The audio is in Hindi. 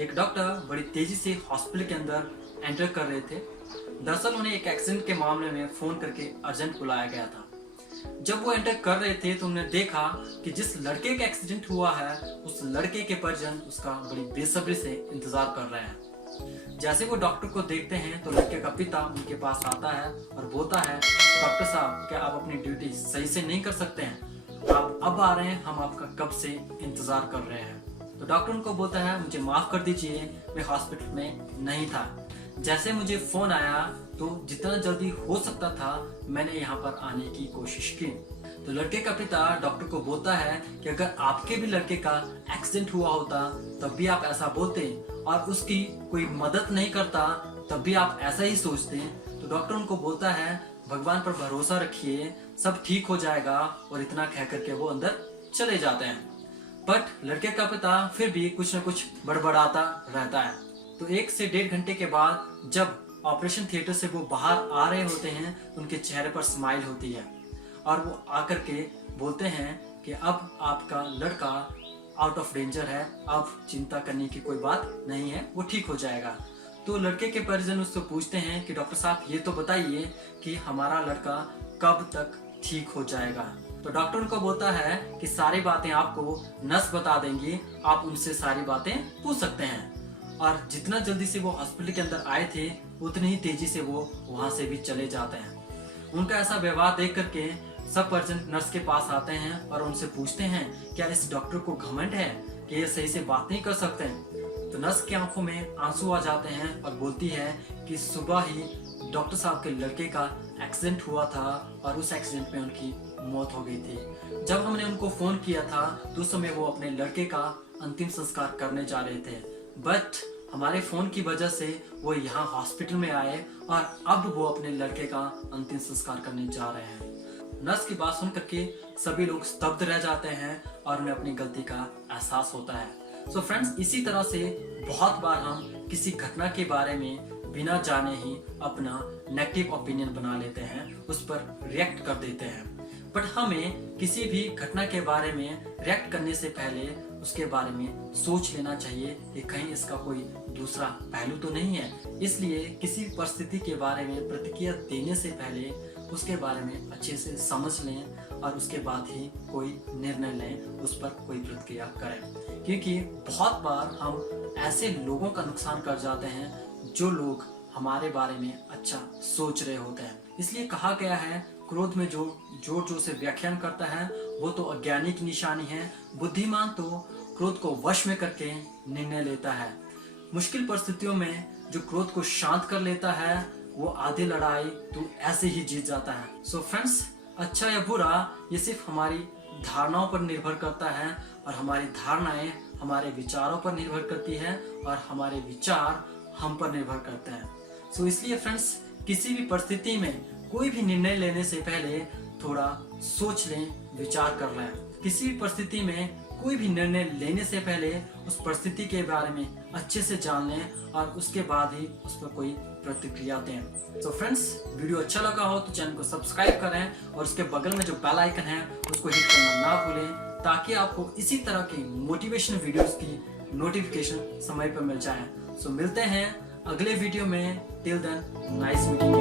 एक डॉक्टर बड़ी तेजी से हॉस्पिटल के अंदर एंटर कर रहे थे। दरअसल उन्हें एक एक्सीडेंट के मामले में फोन करके अर्जेंट बुलाया गया था। जब वो एंटर कर रहे थे तो उन्होंने देखा कि जिस लड़के का एक्सीडेंट हुआ है उस लड़के के परिजन उसका बड़ी बेसब्री से इंतजार कर रहे हैं। जैसे वो डॉक्टर को देखते हैं तो लड़के का पिता उनके पास आता है और बोलता है, डॉक्टर साहब क्या आप अपनी ड्यूटी सही से नहीं कर सकते हैं? आप अब आ रहे हैं, हम आपका कब से इंतजार कर रहे हैं। तो डॉक्टर उनको बोलता है, मुझे माफ कर दीजिए, मैं हॉस्पिटल में नहीं था। जैसे मुझे फोन आया तो जितना जल्दी हो सकता था मैंने यहाँ पर आने की कोशिश की। तो लड़के का पिता डॉक्टर को बोलता है कि अगर आपके भी लड़के का एक्सीडेंट हुआ होता तब भी आप ऐसा बोलते और उसकी कोई मदद नहीं करता तब भी आप ऐसा ही सोचते। तो डॉक्टर उनको बोलता है, भगवान पर भरोसा रखिए, सब ठीक हो जाएगा, और इतना कह करके वो अंदर चले जाते हैं। बट लड़के का पिता फिर भी कुछ न कुछ बड़बड़ाता रहता है। तो 1 से 1.5 घंटे के बाद जब ऑपरेशन थिएटर से वो बाहर आ रहे होते हैं उनके चेहरे पर स्माइल होती है और वो आकर के बोलते हैं कि अब आपका लड़का आउट ऑफ डेंजर है, अब चिंता करने की कोई बात नहीं है, वो ठीक हो जाएगा। तो लड़के के परिजन उससे पूछते हैं कि डॉक्टर साहब ये तो बताइए कि हमारा लड़का कब तक ठीक हो जाएगा। तो डॉक्टर उनको बोलता है कि सारी बातें आपको नर्स बता देंगी, आप उनसे सारी बातें पूछ सकते हैं। और जितना जल्दी से वो हॉस्पिटल के अंदर आए थे उतनी ही तेजी से वो वहां से भी चले जाते हैं। उनका ऐसा व्यवहार देख करके सब परिजन नर्स के पास आते हैं और उनसे पूछते हैं, क्या इस डॉक्टर को घमंड है कि ये सही से बात नहीं कर सकते हैं? तो नर्स की आंखों में आंसू आ जाते हैं और बोलती है कि सुबह ही डॉक्टर साहब के लड़के का एक्सीडेंट हुआ था और उस एक्सीडेंट में उनकी मौत हो गई थी। जब हमने उनको फोन किया था तो उस समय वो अपने लड़के का अंतिम संस्कार करने जा रहे थे, बट हमारे फोन की वजह से वो यहाँ हॉस्पिटल में आए और अब वो अपने लड़के का अंतिम संस्कार करने जा रहे हैं। नर्स की बात सुन करके सभी लोग स्तब्ध रह जाते हैं और उन्हें अपनी गलती का एहसास होता है। सो फ्रेंड्स, इसी तरह से बहुत बार हम किसी घटना के बारे में बिना जाने ही अपना नेगेटिव ओपिनियन बना लेते हैं, उस पर रिएक्ट कर देते हैं। बट हमें किसी भी घटना के बारे में रिएक्ट करने से पहले उसके बारे में सोच लेना चाहिए कि कहीं इसका कोई दूसरा पहलू तो नहीं है। इसलिए किसी परिस्थिति के बारे में प्रतिक्रिया देने से पहले उसके बारे में अच्छे से समझ लें और उसके बाद ही कोई निर्णय लें, उस पर कोई प्रतिक्रिया करें। क्योंकि बहुत बार हम ऐसे लोगों का नुकसान कर जाते हैं जो लोग हमारे बारे में अच्छा सोच रहे होते हैं। इसलिए कहा गया है, क्रोध में जो जोर जोर से व्याख्यान करता है वो तो अज्ञानी की निशानी है, बुद्धिमान तो क्रोध को वश में करके निर्णय लेता है। मुश्किल परिस्थितियों में जो क्रोध को शांत कर लेता है वो आधी लड़ाई तो ऐसे ही जीत जाता है। सो फ्रेंड्स, अच्छा या बुरा ये सिर्फ हमारी धारणाओं पर निर्भर करता है और हमारी धारणाएं हमारे विचारों पर निर्भर करती है और हमारे विचार हम पर निर्भर करते हैं। सो इसलिए फ्रेंड्स, किसी भी परिस्थिति में कोई भी निर्णय लेने से पहले थोड़ा सोच लें, विचार कर लें। किसी भी परिस्थिति में कोई भी निर्णय लेने से पहले उस परिस्थिति के बारे में अच्छे से जान लें और उसके बाद ही उस पर कोई प्रतिक्रिया दें। तो फ्रेंड्स, वीडियो अच्छा लगा हो तो चैनल को सब्सक्राइब करें और उसके बगल में जो बेल आइकन है उसको हिट करना ना भूलें, ताकि आपको इसी तरह की मोटिवेशनल वीडियोस की नोटिफिकेशन समय पर मिल जाए। सो मिलते हैं अगले वीडियो में। Till then, nice meeting you.